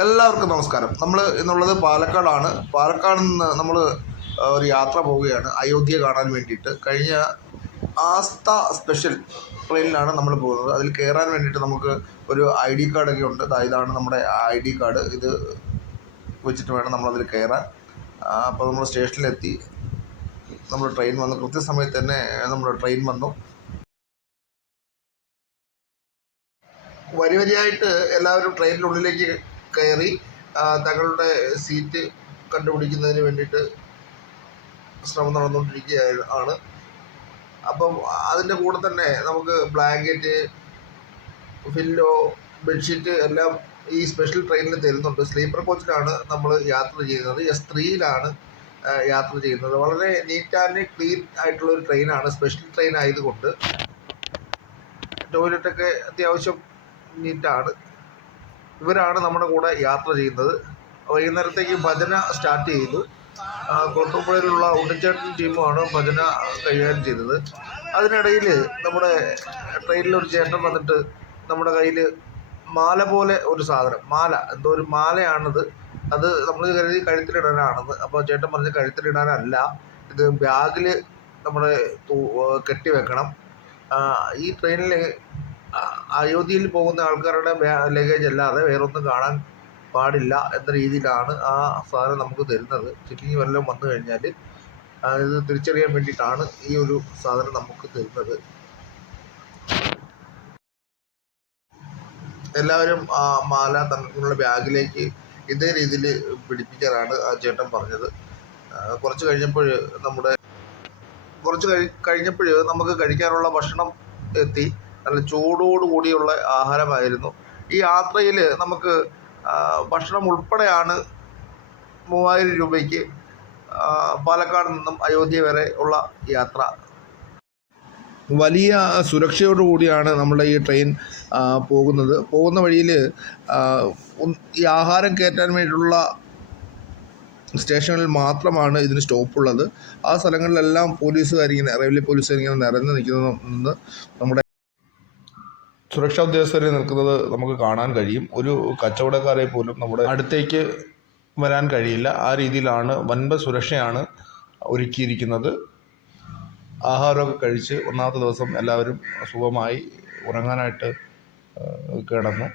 എല്ലാവർക്കും നമസ്കാരം. നമ്മൾ ഇന്നുള്ളത് പാലക്കാടാണ്. പാലക്കാട് നിന്ന് നമ്മൾ ഒരു യാത്ര പോവുകയാണ് അയോധ്യ കാണാൻ വേണ്ടിയിട്ട്. കഴിഞ്ഞ ആസ്ഥ സ്പെഷ്യൽ ട്രെയിനിലാണ് നമ്മൾ പോകുന്നത്. അതിൽ കയറാൻ വേണ്ടിയിട്ട് നമുക്ക് ഒരു ID കാർഡൊക്കെ ഉണ്ട്. ഇതാണ് നമ്മുടെ ID കാർഡ്. ഇത് വെച്ചിട്ട് വേണം നമ്മളതിൽ കയറാൻ. അപ്പോൾ നമ്മൾ സ്റ്റേഷനിലെത്തി. നമ്മുടെ ട്രെയിൻ വന്നു. കൃത്യസമയത്ത് തന്നെ നമ്മുടെ ട്രെയിൻ വന്നു. വരിയായിട്ട് എല്ലാവരും ട്രെയിനിനുള്ളിലേക്ക് കയറി തങ്ങളുടെ സീറ്റ് കണ്ടുപിടിക്കുന്നതിന് വേണ്ടിയിട്ട് ശ്രമം നടന്നുകൊണ്ടിരിക്കുകയാണ്. അപ്പം അതിൻ്റെ കൂടെ തന്നെ നമുക്ക് ബ്ലാങ്കറ്റ്, പില്ലോ, ബെഡ്ഷീറ്റ് എല്ലാം ഈ സ്പെഷ്യൽ ട്രെയിനിൽ തരുന്നുണ്ട്. സ്ലീപ്പർ കോച്ചിലാണ് നമ്മൾ യാത്ര ചെയ്യുന്നത്. S3-യിലാണ് യാത്ര ചെയ്യുന്നത്. വളരെ നീറ്റ് ആൻഡ് ക്ലീൻ ആയിട്ടുള്ള ഒരു ട്രെയിനാണ്. സ്പെഷ്യൽ ട്രെയിൻ ആയതുകൊണ്ട് ടോയ്ലറ്റൊക്കെ അത്യാവശ്യം നീറ്റാണ്. ഇവരാണ് നമ്മുടെ കൂടെ യാത്ര ചെയ്യുന്നത്. വൈകുന്നേരത്തേക്ക് ഭജന സ്റ്റാർട്ട് ചെയ്തു. കൊട്ടുമ്പുഴയിലുള്ള ഉണ്ണിച്ചേട്ടൻ ടീമുമാണ് ഭജന കൈകാര്യം ചെയ്തത്. അതിനിടയിൽ നമ്മുടെ ട്രെയിനിലൊരു ചേട്ടൻ വന്നിട്ട് നമ്മുടെ കയ്യിൽ മാല പോലെ ഒരു സാധനം, എന്തോ ഒരു മാലയാണത്. അത് നമ്മൾ കരുതി കഴുത്തിലിടാനാണെന്ന്. അപ്പോൾ ചേട്ടൻ പറഞ്ഞ് കഴുത്തിലിടാനല്ല, ഇത് ബാഗിൽ നമ്മുടെ കെട്ടിവെക്കണം. ഈ ട്രെയിനിൽ അയോധ്യയിൽ പോകുന്ന ആൾക്കാരുടെ ലഗേജ് അല്ലാതെ വേറൊന്നും കാണാൻ പാടില്ല എന്ന രീതിയിലാണ് ആ സാധനം നമുക്ക് തരുന്നത്. ചെക്കിങ് വല്ലതും വന്നു കഴിഞ്ഞാൽ ഇത് തിരിച്ചറിയാൻ വേണ്ടിയിട്ടാണ് ഈ ഒരു സാധനം നമുക്ക് തരുന്നത്. എല്ലാവരും ആ മാല തങ്ങളുടെ ബാഗിലേക്ക് ഇതേ രീതിയിൽ പിടിപ്പിക്കാനാണ് ആ ചേട്ടൻ പറഞ്ഞത്. കുറച്ച് കഴിഞ്ഞപ്പോൾ നമുക്ക് കഴിക്കാനുള്ള ഭക്ഷണം എത്തി. നല്ല ചൂടോട് കൂടിയുള്ള ആഹാരമായിരുന്നു. ഈ യാത്രയിൽ നമുക്ക് ഭക്ഷണം ഉൾപ്പെടെയാണ് 3000 രൂപയ്ക്ക് പാലക്കാട് നിന്നും അയോധ്യ വരെ ഉള്ള യാത്ര. വലിയ സുരക്ഷയോടുകൂടിയാണ് നമ്മുടെ ഈ ട്രെയിൻ പോകുന്നത്. പോകുന്ന വഴിയിൽ ഈ ആഹാരം കയറ്റാൻ വേണ്ടിയിട്ടുള്ള സ്റ്റേഷനുകളിൽ മാത്രമാണ് ഇതിന് സ്റ്റോപ്പുള്ളത്. ആ സ്ഥലങ്ങളിലെല്ലാം റെയിൽവേ പോലീസുകാരിങ്ങനെ നിറഞ്ഞു നിൽക്കുന്നത് നമ്മുടെ സുരക്ഷാ ഉദ്യോഗസ്ഥരെ നിൽക്കുന്നത് നമുക്ക് കാണാൻ കഴിയും. ഒരു കച്ചവടക്കാരെ പോലും നമ്മുടെ അടുത്തേക്ക് വരാൻ കഴിയില്ല. ആ രീതിയിലാണ് വൻപ സുരക്ഷയാണ് ഒരുക്കിയിരിക്കുന്നത്. ആഹാരമൊക്കെ കഴിച്ച് ഒന്നാമത്തെ ദിവസം എല്ലാവരും സുഖമായി ഉറങ്ങാനായിട്ട് കിടന്നു.